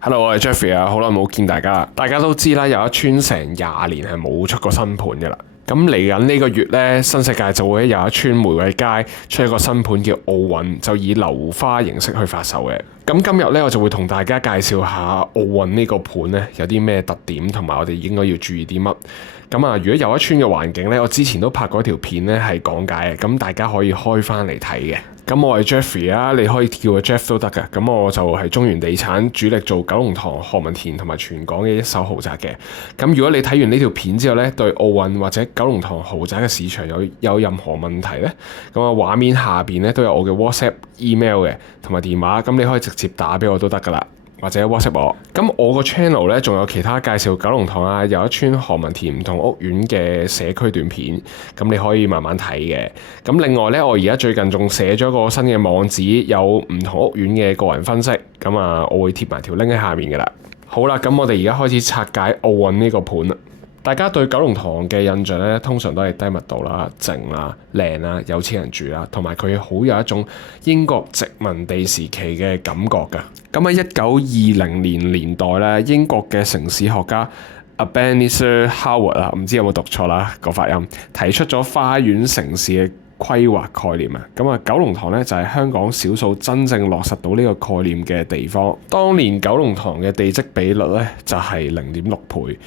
Hello，我係 Jeffrey 啊，好耐冇見大家啦。大家都知啦，有一村成20年係冇出過新盤嘅啦。咁嚟緊呢個月呢，新世界就會喺有一村玫瑰街出一個新盤叫奧運，就以樓花形式去發售嘅。咁今日呢，我就會同大家介紹下奧運呢個盤呢有啲咩特點，同埋我哋應該要注意啲乜。咁啊，如果有一村嘅環境呢，我之前都拍過一條片呢係講解嘅，咁大家可以開翻嚟睇嘅。咁我係 Jeffrey 啊，你可以叫我 Jeff 都得㗎。咁我就係中原地產主力做九龍塘、何文田同埋全港嘅一手豪宅嘅。咁如果你睇完呢條片之後呢，對奧運或者九龍塘豪宅嘅市場有任何問題呢，咁啊畫面下邊呢都有我嘅 WhatsApp、email 嘅同埋電話，咁你可以直接打俾我都得㗎啦。或者 WhatsApp 我，咁我個 channel 咧仲有其他介紹九龍塘啊、有一村何文田唔同屋苑嘅社區短片，咁你可以慢慢睇嘅。咁另外咧，我而家最近仲寫咗個新嘅網址，有唔同屋苑嘅個人分析，咁啊，我會貼埋條 link 喺下面噶啦。好啦，咁我哋而家開始拆解奧運呢個盤啦。大家對九龍塘嘅印象咧，通常都係低密度啦、靜啦、靚啦、有錢人住啦，同埋佢好有一種英國殖民地時期嘅感覺㗎。咁喺1920年代咧，英國嘅城市學家 Ebenezer Howard 啊，唔知有冇讀錯啦個發音，提出咗花園城市嘅規劃概念啊。咁啊，九龍塘咧就係香港少數真正落實到呢個概念嘅地方。當年九龍塘嘅地積比率咧就係0.6倍。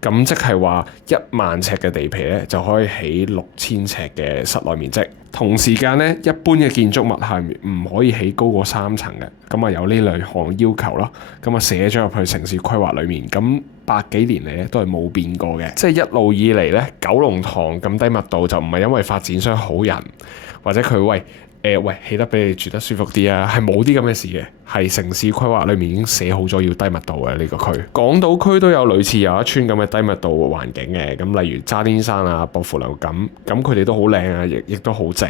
咁即係話10000尺嘅地皮咧，就可以起6000尺嘅室內面積。同時間咧，一般嘅建築物係唔可以起高過3層嘅。咁啊，有呢兩項要求咯。咁啊，寫咗入去城市規劃裏面。咁百幾年嚟咧都係冇變過嘅。即係一路以嚟咧，九龍塘咁低密度就唔係因為發展商好人，或者佢起得俾你住得舒服啲啊，係冇啲咁嘅事嘅，係城市規劃裏面已經寫好咗要低密度嘅呢個區。港島區都有類似有一村咁嘅低密度環境嘅，咁例如渣甸山啊、薄扶林咁佢哋都好靚啊，亦都好靜。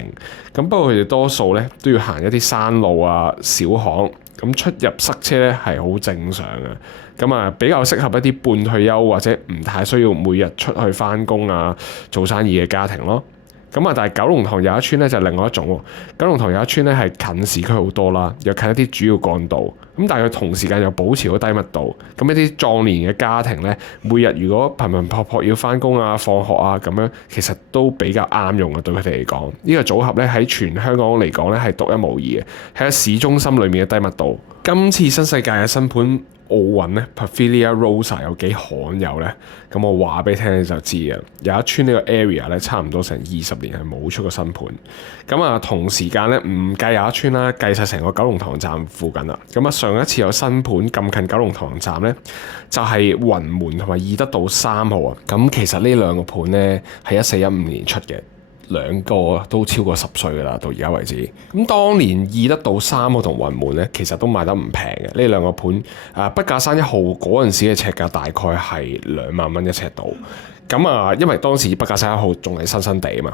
咁不過佢哋多數咧都要行一啲山路啊、小巷，咁出入塞車咧係好正常嘅。咁啊，比較適合一啲半退休或者唔太需要每日出去返工啊、做生意嘅家庭咯。咁啊，但係九龍塘有一村咧就另外一種喎。九龍塘有一村咧係近市區好多啦，又近一啲主要幹道。咁但係佢同時間又保持咗低密度。咁一啲壯年嘅家庭咧，每日如果頻頻撲撲要返工啊、放學啊咁樣，其實都比較啱用嘅對佢哋嚟講。呢個組合咧喺全香港嚟講咧係獨一無二嘅，喺市中心裏面嘅低密度。今次新世界嘅新盤奧運咧 Pavilia Rosa 有幾罕有咧？咁我話俾你聽你就知啊！有一村呢個 area 咧，差唔多成20年係冇出過新盤。咁啊，同時間咧唔計有一村啦，計晒成個九龍塘站附近啦。咁啊，上一次有新盤咁近九龍塘站咧，就係雲門同埋義德道3號啊。咁其實呢兩個盤咧係1415年出嘅。兩個都超過10歲㗎啦，到而家為止。咁當年義德道3號同雲門咧，其實都賣得唔平嘅。呢兩個盤筆架山1號嗰陣時嘅尺價大概係2萬蚊一尺度。咁啊，因為當時筆架山1號仲係新新地啊嘛。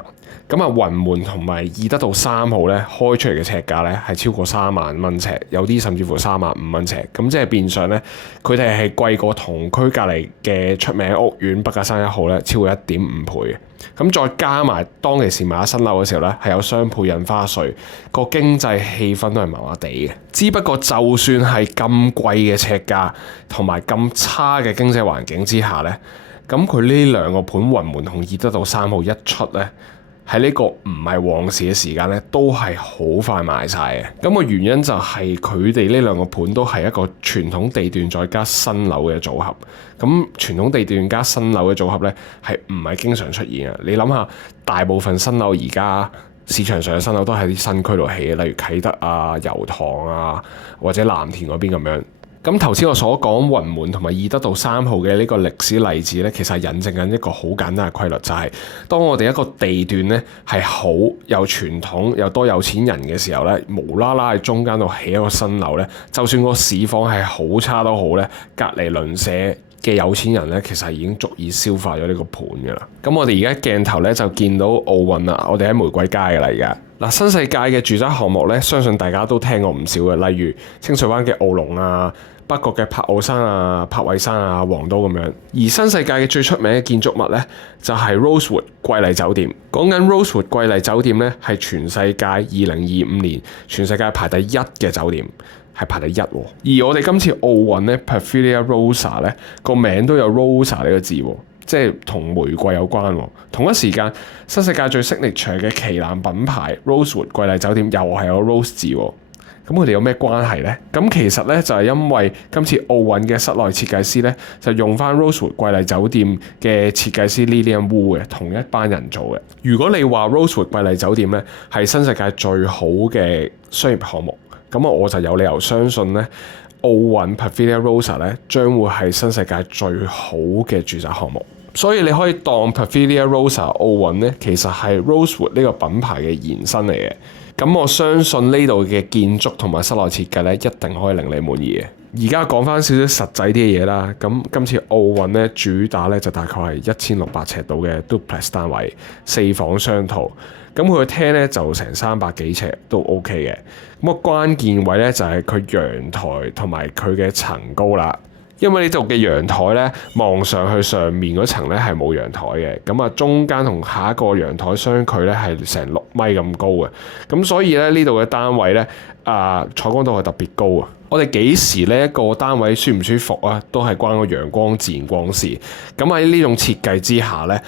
咁啊，雲門同埋義德道3號咧開出嚟嘅尺價咧係超過3萬蚊尺，有啲甚至乎3萬5蚊尺。咁即係變相咧，佢哋係貴過同區隔離嘅出名屋苑筆架山1號咧超過1.5倍嘅。咁再加埋當其時買新樓嘅時候咧，係有雙倍印花稅，個經濟氣氛都係麻麻地嘅。只不過就算係咁貴嘅尺價同埋咁差嘅經濟環境之下咧，咁佢呢兩個盤雲門同義德道3號一出咧，喺呢個唔係旺市嘅時間咧，都係好快賣晒嘅。咁個原因就係佢哋呢兩個盤都係一個傳統地段再加新樓嘅組合。咁傳統地段加新樓嘅組合咧，係唔係經常出現嘅？你諗下，大部分新樓而家市場上嘅新樓都喺啲新區度起嘅，例如啟德啊、油塘啊或者藍田嗰邊咁樣。咁頭先我所講雲門同埋義德道3號嘅呢個歷史例子咧，其實係引證緊一個好簡單嘅規律，就係當我哋一個地段咧係好有傳統又多有錢人嘅時候咧，無啦啦喺中間度起一個新樓咧，就算個市況係好差都好咧，隔離鄰舍嘅有錢人咧，其實已經足以消化咗呢個盤㗎啦。咁我哋而家鏡頭咧就見到奧運啦，我哋喺玫瑰街㗎啦而家。嗱，新世界嘅住宅項目咧，相信大家都聽過唔少嘅，例如清水灣嘅奧龍啊、北角嘅柏傲山啊、柏惠山啊、皇都咁樣。而新世界嘅最出名嘅建築物咧，就係 Rosewood 瑰麗酒店。講緊 Rosewood 瑰麗酒店咧，係全世界2025年全世界排第1嘅酒店。係排第一。而我哋今次奧運咧 Perfidia Rosa 咧個名都有 Rosa 呢個字，即係同玫瑰有關。同一時間，新世界最 signature 嘅旗艦品牌 Rosewood 瑰麗酒店又係有 Rose 字。咁佢哋有咩關係呢？咁其實咧就係因為今次奧運嘅室內設計師咧就用翻 Rosewood 瑰麗酒店嘅設計師 Lilian Wu 嘅同一班人做嘅。如果你話 Rosewood 瑰麗酒店咧係新世界最好嘅商業項目，咁我就有理由相信咧奧運 Perfidia Rosa 咧將會係新世界最好嘅住宅項目。所以你可以當 Perfidia Rosa 奧運咧其實係 Rosewood 呢個品牌嘅延伸嚟嘅。咁我相信呢度嘅建築同埋室內設計咧，一定可以令你滿意嘅。而家講翻少少實際啲嘅嘢啦，咁今次奧運咧主打咧就大概係1600尺度嘅 duplex 單位，4房雙套。咁佢個廳咧就成300幾尺都 OK 嘅。咁個關鍵位咧就係佢陽台同埋佢嘅層高啦。因為呢度嘅陽台咧望上去上面嗰層咧係冇陽台嘅，咁啊中間同下一個陽台相距咧係成6米咁高嘅，咁所以咧呢度嘅單位咧採光度係特別高啊！我哋幾時呢一個單位舒唔舒服啊，都係關個陽光自然光事。咁喺呢種設計之下咧，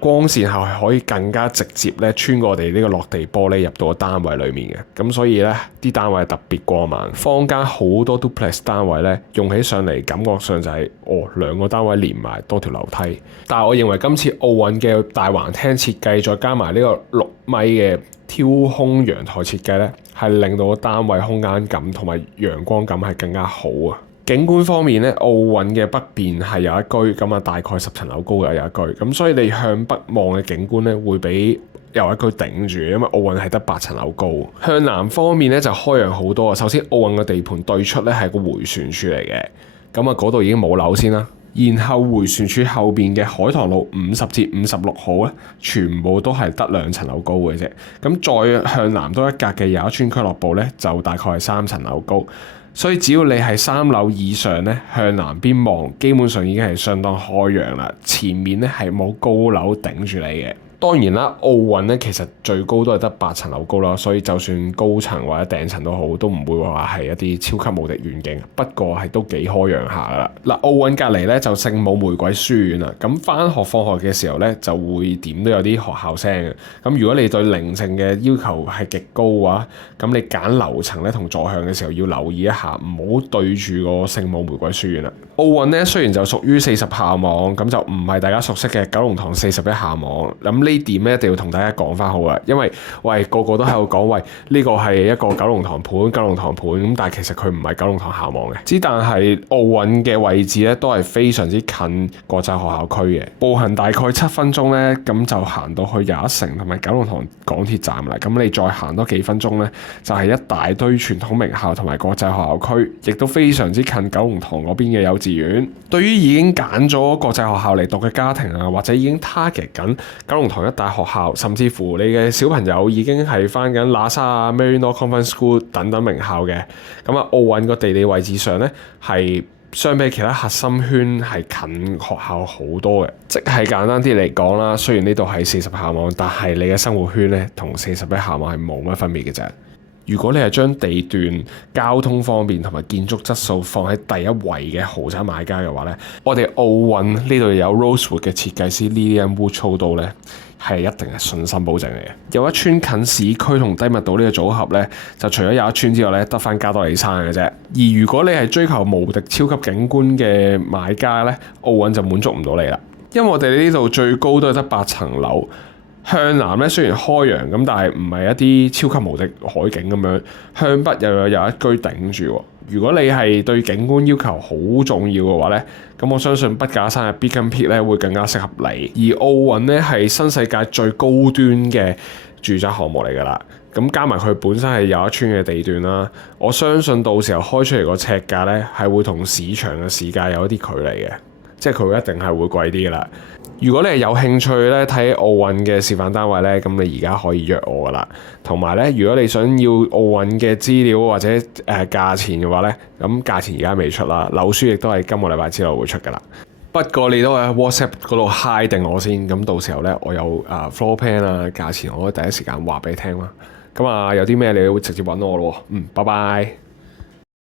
光線係可以更加直接咧穿過我哋呢個落地玻璃入到個單位裡面嘅。咁所以咧啲單位係特別光猛。坊間好多 duplex 單位咧用起上嚟感覺上就係兩個單位連埋多條樓梯。但係我認為今次奧運嘅大橫廳設計再加埋呢個6米嘅挑空陽台設計咧，係令到個單位空間感同埋陽光感係更加好啊！景觀方面咧，奧運嘅北邊係有一居，咁啊大概10層樓高嘅有一居，咁所以你向北望嘅景觀咧會俾有一居頂住，因為奧運係得8層樓高。向南方面咧就開揚好多啊！首先奧運嘅地盤對出咧係個迴旋處嚟嘅，咁啊嗰度已經冇樓先啦。然後迴旋處後邊嘅海棠路50至56號咧，全部都係得2層樓高嘅啫。咁再向南多一格嘅友一邨俱樂部咧，就大概係3層樓高。所以只要你係3樓以上咧，向南邊望，基本上已經係相當開揚啦。前面咧係冇高樓頂住你嘅。當然啦，奧運咧其實最高都係得8層樓高啦，所以就算高層或者頂層都好，都唔會話係一啲超級無敵遠景。不過係都幾開揚下噶啦。嗱，奧運隔離咧就聖母玫瑰書院啦。咁返學放學嘅時候咧就會點都有啲學校聲嘅。咁如果你對寧靜嘅要求係極高嘅話，咁你揀樓層咧同座向嘅時候要留意一下，唔好對住個聖母玫瑰書院啦。奧運咧雖然就屬於40校網，咁就唔係大家熟悉嘅九龍塘41校網。咁呢點咧一定要同大家講翻好啊，因為個個都喺度講呢個係一個九龍塘盤咁，但係其實佢唔係九龍塘校網嘅。但係奧運嘅位置咧都係非常之近國際學校區嘅，步行大概7分鐘咧，咁就行到去又一城同埋九龍塘港鐵站啦。咁你再行多幾分鐘咧，就係一大堆傳統名校同埋國際學校區，亦都非常之近九龍塘嗰邊嘅幼稚園。對於已經揀咗國際學校嚟讀嘅家庭啊，或者已經 target 緊九龍塘一大學校，甚至乎你嘅小朋友已經係返緊喇沙啊、Maryknoll Convent School 等等名校嘅，咁啊奧運個地理位置上咧係相比其他核心圈係近學校好多嘅，即係簡單啲嚟講啦。雖然呢度係40校網，但係你嘅生活圈咧同41校網係冇乜分別嘅啫。如果你係將地段、交通方便同埋建築質素放喺第一位嘅豪宅買家嘅話咧，我哋奧運呢度有 Rosewood 嘅設計師 Lilian Wu 操刀咧，係一定係信心保證嚟嘅。友一邨近市區同低密度呢個組合咧，就除咗友一邨之外咧，得翻加多利山嘅啫。而如果你係追求無敵超級景觀嘅買家咧，奧運就滿足唔到你啦，因為我哋呢度最高都係得8層樓。向南咧雖然開揚咁，但係唔係一啲超級無敵海景咁樣。向北又有一居頂住。如果你係對景觀要求好重要嘅話咧，咁我相信筆架山嘅 Beacon Peak 咧會更加適合你。而奧運咧係新世界最高端嘅住宅項目嚟㗎啦。咁加埋佢本身係友一邨嘅地段啦，我相信到時候開出嚟個尺價咧係會同市場嘅市價有一啲距離嘅，即係佢一定係會貴啲㗎啦。如果你係有興趣咧睇奧運嘅示範單位咧，咁你而家可以約我噶啦。同埋咧，如果你想要奧運嘅資料或者價錢嘅話咧，咁價錢而家未出啦，樓書亦都係今個禮拜之內會出噶啦。不過你都喺 WhatsApp 嗰度 hi 定我先，咁到時候咧我有floor plan 啊價錢，我可以第一時間話俾你聽啦。咁有啲咩你會直接揾我咯。拜拜。